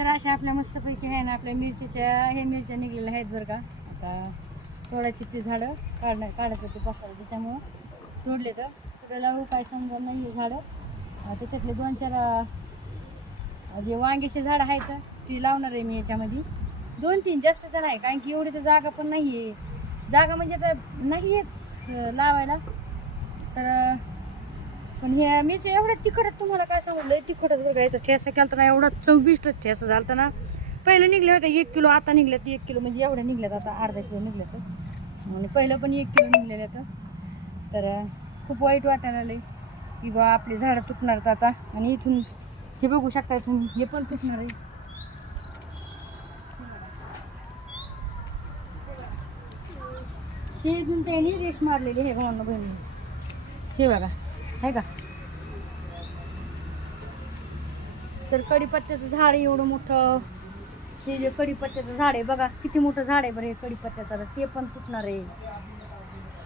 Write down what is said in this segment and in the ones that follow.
तर अशा आपल्या मस्तपैकी आहे ना आपल्या मिरचीच्या हे मिरच्या निघलेल्या आहेत बरं का. आता तोडायची ती झाडं काढणं काढत होते पसरा त्याच्यामुळं तोडले तर त्याला काय समजा नाही आहे झाडं. त्याच्यातले दोन चार जे वांग्याचे झाडं आहेत ती लावणार आहे मी याच्यामध्ये. दोन तीन जास्त तर नाही कारण की एवढी तर जागा पण नाही आहे जागा म्हणजे तर नाही आहे लावायला. तर पण हे मीच एवढ्या तिखटच तुम्हाला काय सांगितलं तिखटच बरं का याचा ठेसा केला ना एवढा चविष्टच ठेसा झाला ना. पहिलं निघले होते एक किलो आता निघल्यात एक किलो म्हणजे एवढ्या निघल्यात आता अर्धा किलो निघल्यात आणि पहिलं पण एक किलो निघलेलं होतं तर खूप वाईट वाटायला लागले की बा आपली झाडं तुटणार आता. आणि इथून हे बघू शकता इथून हे पण तुटणार आहे. हे इथून त्यांनी रेश मारलेली हे भावना बहिणी. हे बघा. आहे का? तर कडीपत्त्याचं झाड एवढं मोठं. हे जे कडीपत्त्याचं झाड आहे बघा किती मोठं झाड आहे बरं हे कडीपत्त्याचं ते पण फुटणार आहे.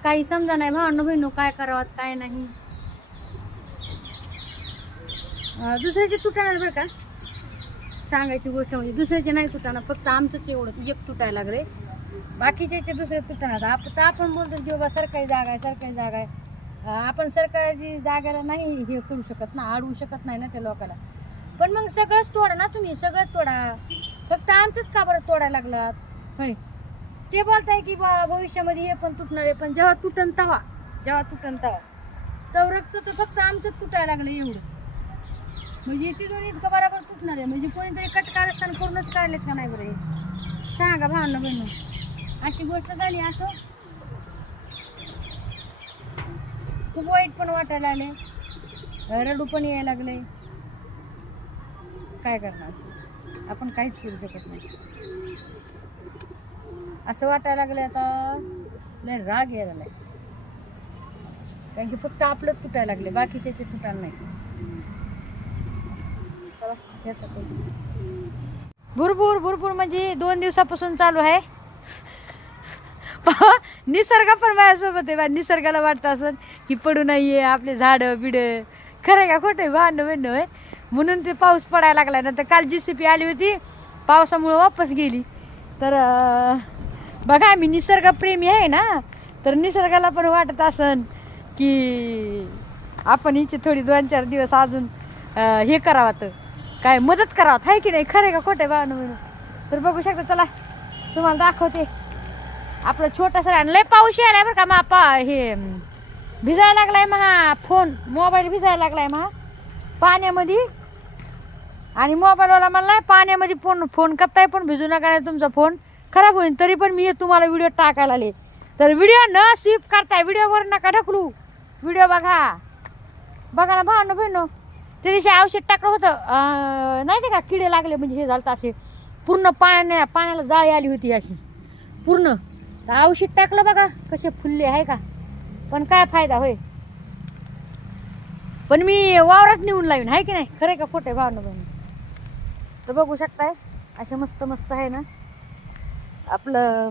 काही समजा नाही भावांनो बहिणू काय करावं काय नाही. दुसऱ्याचे तुटणार बरं का? सांगायची गोष्ट म्हणजे दुसऱ्याचे नाही तुटणार फक्त आमचंच एवढं एक तुटायला लागले बाकीचे दुसरे तुटणार. आप तर आपण बोलतो की बाबा सरकारी जागा आहे सरकारी जागा आहे. आपण सरकारची जागेला नाही हे करू शकत ना अडवू शकत नाही ना त्या लोकांना पण मग सगळंच तोडा ना तुम्ही सगळंच तोडा. फक्त आमचंच का बरं तोडायला लागलात? होय. ते बोलताय की बा भविष्यामध्ये हे पण तुटणार आहे पण जेव्हा तुटन तवा जेव्हा तुटन तवा तवरकचं तर फक्त आमचंच तुटायला लागलं एवढं. म्हणजे तिथून इतकं बराबर तुटणार आहे. म्हणजे कोणीतरी कटकारस्थान करूनच काढलेत का नाही बरं सांगा भावना बहिणी. अशी गोष्ट झाली असं? खूप वाईट पण वाटायला लागले रडू पण यायला लागले. काय करणार? आपण काहीच करू शकत नाही. असं वाटायला लागलं आता. नाही राग यायला नाही कारण की फक्त आपलंच तुटायला लागले. बाकीचे तुटायला नाही. चला, यासाठी. भरपूर भरपूर म्हणजे दोन दिवसापासून चालू आहे. पहा, निसर्ग पण माझ्यासोबत आहे बा. निसर्गाला वाटतं असं. की पडू नाहीये आपले झाडं बिड. खरं आहे का खोटं आहे भांडण आहे म्हणून ते पाऊस पडायला लागला. नंतर काल जी सी पी आली होती. पावसामुळं वापस गेली. तर बघा आम्ही निसर्गप्रेमी आहे ना? तर निसर्गाला पण वाटत असन की आपण हिची थोडी दोन चार दिवस अजून हे करावं तर. काय मदत करावं आहे की नाही? खरं का खोटं आहे म्हणून तर बघू शकता चला. तुम्हाला दाखवते. आपलं छोटंसं आणि लय पाऊस यायला बरं का मापा हे भिजायला लागलाय महा. फोन मोबाईल भिजायला लागलाय महा. पाण्यामध्ये. आणि मोबाईलवाला म्हणलाय पाण्यामध्ये फोन फोन करताय पण भिजू नका नाही तुमचा फोन खराब होईल तरी पण मी हे तुम्हाला व्हिडिओ टाकायला आले. तर व्हिडिओ न स्वीप करताय व्हिडिओवर नका ढकलू. व्हिडिओ बघा. बघा ना भावनो बहिणो त्या दिवशी औषध टाकलं होतं. नाही ते का किडे लागले म्हणजे हे झालं असे. पूर्ण पाण्या पाण्याला जाळी आली होती अशी. पूर्ण. औषध टाकलं बघा कसे फुलले आहे का? पण काय फायदा होय? पण मी वावरात नेऊन लावीन आहे की नाही? खरं का खोटे भावना बहिणी? तर बघू शकताय असे मस्त मस्त आहे ना? आपलं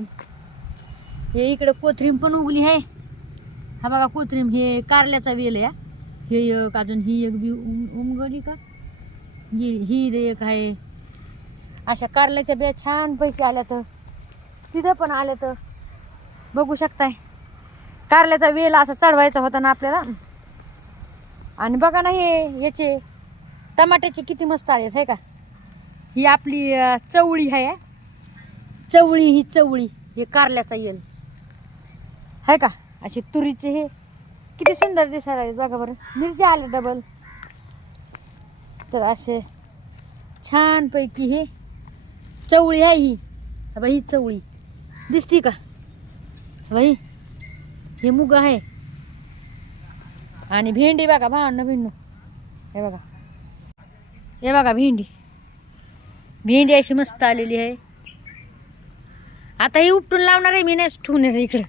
हे इकडं कोथरीम पण उगली आहे. हा बघा कोथरीम हे कारल्याचा वेल आहे हे. एक अजून ही एक बी उम- उमगली का? ही ही एक आहे. अशा कारल्याच्या बिया छान पैकी आल्या तर तिथं पण आल्या तर बघू शकताय. कारल्याचा वेल असा चढवायचा होता ना आपल्याला. आणि बघा ना हे याचे टमाट्याचे किती मस्त आले आहे का? ही आपली चवळी आहे. चवळी ही चवळी हे कारल्याचा येल. आहे का? असे तुरीचे हे. किती सुंदर दिसायला लागले बघा बरं. मिरची आले डबल तर असे छानपैकी हे चवळी आहे ही. बाई ही चवळी. दिसती का? बाई हे मुग आहे. आणि भेंडी बघा भावांना भिंडू हे बघा. हे बघा भेंडी. भेंडी अशी मस्त आलेली आहे. आता ही उपटून लावणार आहे मी नाही ठेवणार इकडं.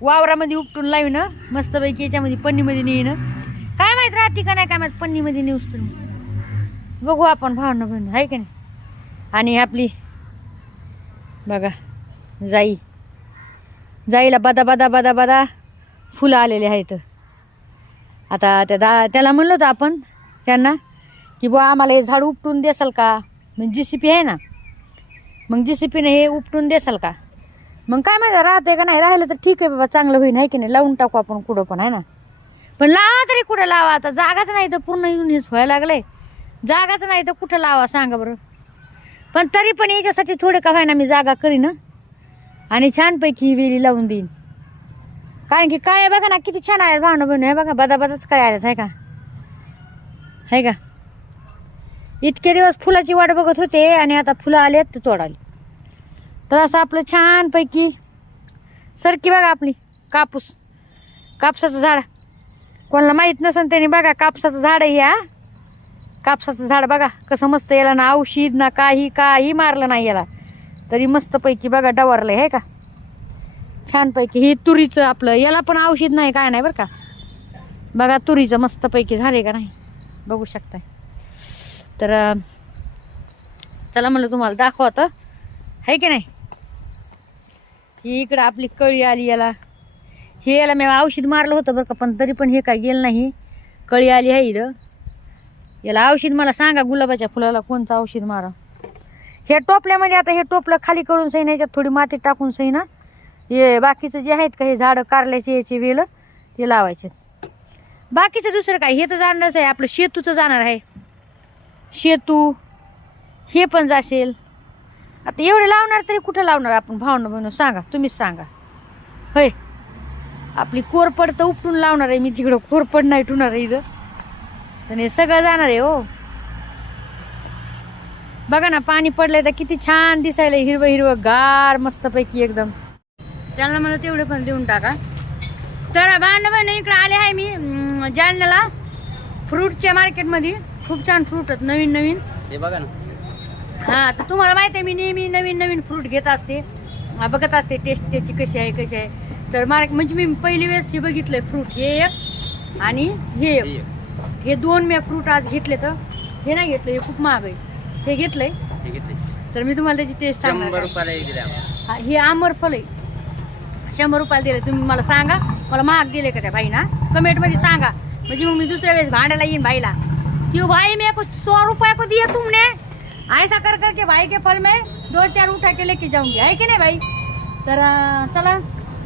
वावरामध्ये उपटून लावी ना मस्तपैकी याच्यामध्ये पन्नीमध्ये नेईन. काय माहीत राहते का नाही काय माहीत पन्नीमध्ये नेऊस तर बघू आपण भावना बहिण आहे का नाही? आणि आपली बघा जाई. जाईला बदा बदा बदा बदा. फुलं आलेले आहेत. आता त्या दा त्याला म्हणलो होतं आपण त्यांना की बुवा आम्हाला हे झाड उपटून देसाल का? मग जी सी पी आहे ना. मग जी सी पीने हे उपटून देसाल का? मग काय माहिती राहते का नाही? राहिलं तर ठीक आहे बाबा चांगलं होईल आहे की नाही? लावून टाकू आपण कुठं पण आहे ना. पण लावा तरी कुठं लावा आता जागाच नाही तर पूर्ण येऊन हेच व्हायला लागलंय. जागाच नाही तर कुठं लावा सांगा बरं. पण तरी पण याच्यासाठी थोडे का व्हायना मी जागा करीन आणि छानपैकी ही वेली लावून देईन. कारण की काय आहे बघा ना किती छान आहे भावना बहिणी आहे बघा बदाबदाच काय आल्याच आहे का? आहे का? इतके दिवस फुलाची वाट बघत होते आणि आता फुलं आली आहेत तर तोडाली. तर असं आपलं छानपैकी सरकी बघा आपली कापूस. कापसाचं झाड. कोणाला माहीत नसेल त्यांनी बघा कापसाचं झाड आहे हा कापसाचं झाड बघा कसं मस्त याला ना औषध ना काही काही मारलं नाही याला. तरी मस्तपैकी बघा डवरलं आहे का? छानपैकी. हे तुरीचं आपलं याला पण औषध नाही काय नाही बरं का. बघा तुरीचं मस्तपैकी झाले का नाही. बघू शकताय. तर चला म्हणलं तुम्हाला दाखवतं. आहे की नाही? ही इकडं आपली कळी आली याला. हे याला मी औषध मारलं होतं बरं का पण तरी पण हे काय गेलं नाही. कळी आली आहे इथं. याला औषध मला सांगा गुलाबाच्या फुलाला कोणतं औषध मारा. हे टोपल्यामध्ये आता हे टोपलं खाली करून सही ना याच्यात थोडी माती टाकून सही ना. हे बाकीचं जे आहेत का हे झाडं कारल्याची याची वेल ते लावायचे. बाकीचं दुसरं काय? हे तर जाणारच आहे. आपलं शेतूचं जाणार आहे. शेतू हे पण जाशील. आता एवढे लावणार तरी कुठं लावणार आपण? भावना बनवून सांगा. तुम्हीच सांगा. होय. आपली कोरपड तर उपटून लावणार आहे. मी तिकडं कोरपड नाही ठुणार आहे इथं. तर हे सगळं जाणार आहे हो. बघा ना पाणी पडलंय तर किती छान दिसायला हिरवं हिरवं गार मस्तपैकी एकदम. त्यांना मला तेवढे पण देऊन टाका. तर बांधव इकडे आले आहे मी जालन्याला. फ्रूटच्या मार्केटमध्ये. खूप छान फ्रूट आहेत नवीन नवीन. हे बघा ना. हा तर तुम्हाला माहिती आहे मी नेहमी नवीन नवीन फ्रूट घेत असते. बघत असते टेस्ट त्याची कशी आहे कशी आहे. तर मार्क म्हणजे मी पहिली वेळेस हे बघितलंय फ्रूट. हे एक आणि हे एक. हे दोन मी फ्रूट आज घेतले तर. हे नाही घेतलं हे खूप महाग आहे. हे घेतलंय. घेतले तर मी तुम्हाला त्याची टेस्ट सांगणार हा, हे आंबर फल आहे. शंभर रुपयाला दिले. तुम्ही मला सांगा. मला महाग दिले का त्या भाईना कमेंटमध्ये सांगा. म्हणजे मग मी दुसऱ्या वेळेस भांडायला येईन भाईला कि भाई मेरे को सौ रुपये को दिया तुमने? ऐसा कर करके भाई के फल में दो चार उठा के लेके जाऊंगी. आहे की नाही भाई तर चला.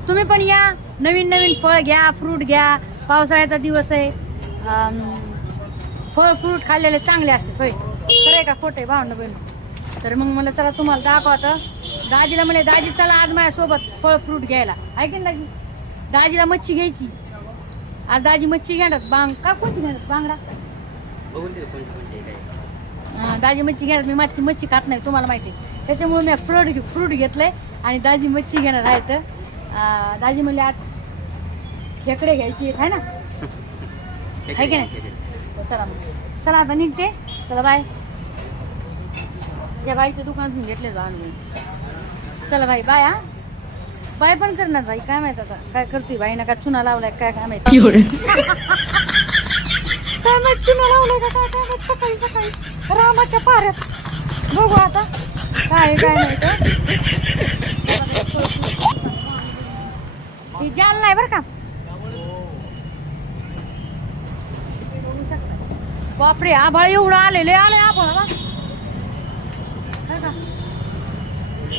तुम्ही पण या. नवीन नवीन फळ घ्या फ्रूट घ्या. पावसाळ्याचा दिवस आहे. फळ फ्रूट खाल्लेले चांगले असते होय. खरं आहे का खोटे आहे? भावना बहीण. तर मग मला चला तुम्हाला दाखवतं. दाजीला म्हणले दाजी चला आज माझ्यासोबत फळ फ्रूट घ्यायला. आहे की दाजी? दाजीला मच्छी घ्यायची. आज दाजी मच्छी घेणार. बांग का कोणची घेणार? बांगडा? कोणते कोणते हा, दाजी मच्छी घेणार. मी मच्छी मच्छी खात नाही तुम्हाला माहिती आहे. त्याच्यामुळे मी फ्रूट फ्रूट घेतलंय आणि दाजी मच्छी घेणार आहे तर. दाजी म्हणले आज खेकडे घ्यायची आहे ना? आहे की नाही? चला मग. चला आता निघते. चला बाय. त्या बाईच्या दुकानातून घेतले जा आणून. चला बाई बाय हा. बाय पण करणार बाई काय माहीत आता काय करतोय बाई ना का चुना लावलाय काय काय माहीत. काय माहीत चुना लावलाय का काय काय माहीत सकाळी सकाळी. रामाच्या पाऱ्यात. बघू आता काय काय नाही तर ही जाल नाही बरं का. बापरे आभाळ एवढं आलेले आले आभाळ का?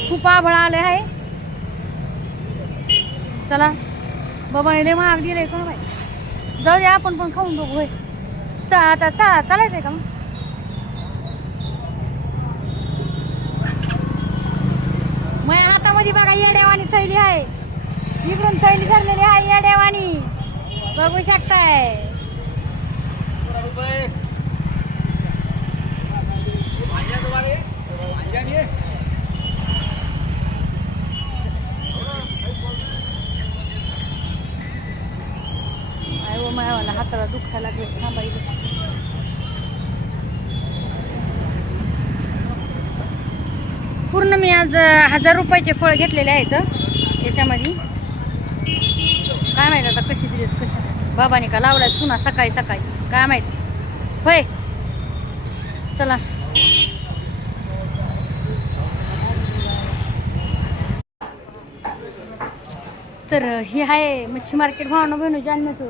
खूप आभळ आले आहे. चला बाबा लय महाग दिले कोण बाई? जाऊ दे आपण पण खाऊन बघू होय. चा आता चा चालायचंय का मग? माझ्या हातामध्ये बघा येड्यावाणी थैली आहे. इकडून थैली धरलेली आहे येड्यावानी बघू शकताय. काय मला हाताला दुखायला लागले. थांबायला पूर्ण मी आज हजार रुपयाचे फळ घेतलेले आहेत याच्यामध्ये. काय माहीत आता कशी दिली कशी बाबाने का लावलाय चुना सकाळी सकाळी. काय माहीत. होय. चला. तर ही हे आहे मच्छी मार्केट भावना बहिणू जालन्यात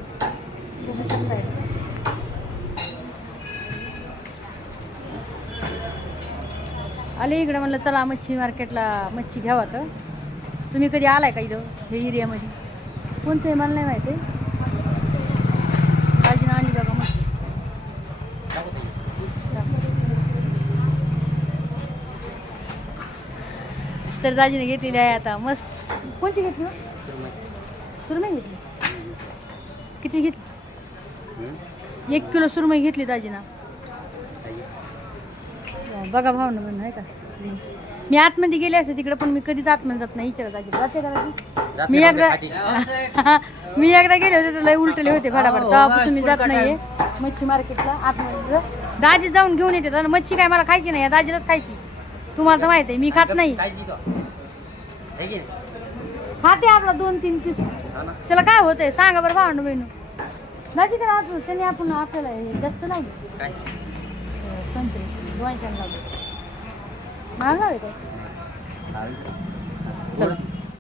बघू शकताय आले इकडं म्हणलं चला मच्छी मार्केटला मच्छी घ्यावा तर तुम्ही कधी आलाय का इथं हे एरियामध्ये? कोणतं आहे मला नाही माहिती. दाजीनं आणली बघा मच्छी. तर दाजीने घेतलेली आहे आता मस्त. कोणती घेतली हो? सुरमई. घेतली. किती घेतली? एक किलो सुरमई घेतली दाजीनं. बघा भाव ना म्हणून आहे का? मी आतमध्ये गेले असते तिकडे पण मी कधीच आतमध्ये जात नाही विचारत जाते का मी नाही एकदा. मी एकदा गेले होते तर लय उलटले होते फटाफट. तेव्हापासून मी जात नाहीये. मच्छी मार्केटला आतमध्ये. दाजी जाऊन घेऊन येते आणि मच्छी काय मला खायची नाही या दाजीलाच खायची. तुम्हाला तर माहीत आहे मी खात नाही. है नाही? खाते आपला दोन तीन पीस हा ना? त्याला काय होतंय? सांगा बरं भावनं बहिणू. दाजी काय आपण त्याने आपण आपल्याला हे जास्त नाही? संत्री. दोनशे महाग आहे चालेल. चला.